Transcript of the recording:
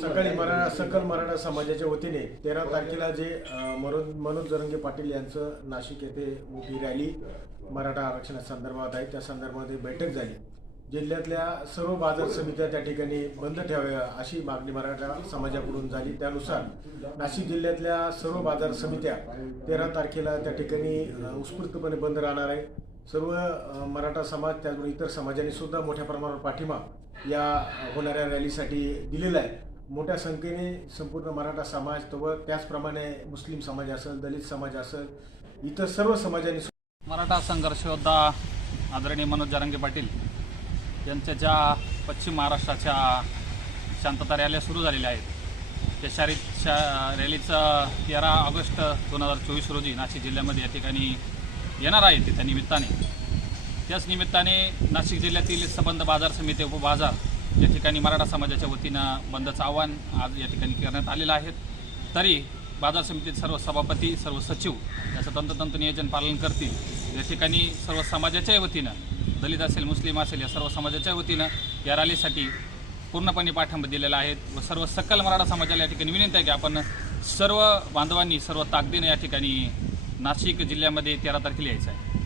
सकाळी मराठा सकल मराठा समाजाच्या वतीने तेरा तारखेला जे मनोज मनोज जरंगे पाटील यांचं नाशिक येथे मोठी रॅली मराठा आरक्षणा संदर्भात आहे. त्या संदर्भामध्ये बैठक झाली. जिल्ह्यातल्या सर्व बाजार समित्या त्या ठिकाणी बंद ठेवाव्या अशी मागणी मराठा समाजाकडून झाली. त्यानुसार नाशिक जिल्ह्यातल्या सर्व बाजार समित्या तेरा तारखेला त्या ठिकाणी उत्स्फूर्तपणे बंद राहणार आहे. सर्व मराठा समाज त्याचबरोबर इतर समाजाने सुद्धा मोठ्या प्रमाणावर पाठिंबा या होणाऱ्या रॅलीसाठी दिलेला आहे. मोठ्या संख्येने संपूर्ण मराठा समाज व त्याचप्रमाणे मुस्लिम समाज असेल दलित समाज असेल इतर सर्व समाजाने मराठा संघर्ष योद्धा आदरणीय मनोज जरांगे पाटील यांच्या ज्या पश्चिम महाराष्ट्राच्या शांतता रॅल्या सुरू झालेल्या आहेत त्या शारी शा रॅलीचं तेरा ऑगस्ट दोन हजार चोवीस रोजी नाशिक जिल्ह्यामध्ये या ठिकाणी येणार आहे त्या निमित्ताने. त्याच निमित्ताने नाशिक जिल्ह्यातील संबंध बाजार समिती उपबाजार या ठिकाणी मराठा समाजाच्या वतीनं बंदचं आव्हान आज या ठिकाणी करण्यात आलेलं आहे. तरी बाजार समितीत सर्व सभापती सर्व सचिव याचं तंतोतंत नियोजन पालन करतील. या ठिकाणी सर्व समाजाच्या वतीनं दलित असेल मुस्लिम असेल या सर्व समाजाच्या वतीनं या रॅलीसाठी पूर्णपणे पाठिंबा दिलेला आहे व सर्व सकल मराठा समाजाला या ठिकाणी विनंती आहे की आपण सर्व बांधवांनी सर्व ताकदीनं या ठिकाणी नाशिक जिल्ह्यामध्ये तेरा तारखेला यायचं आहे.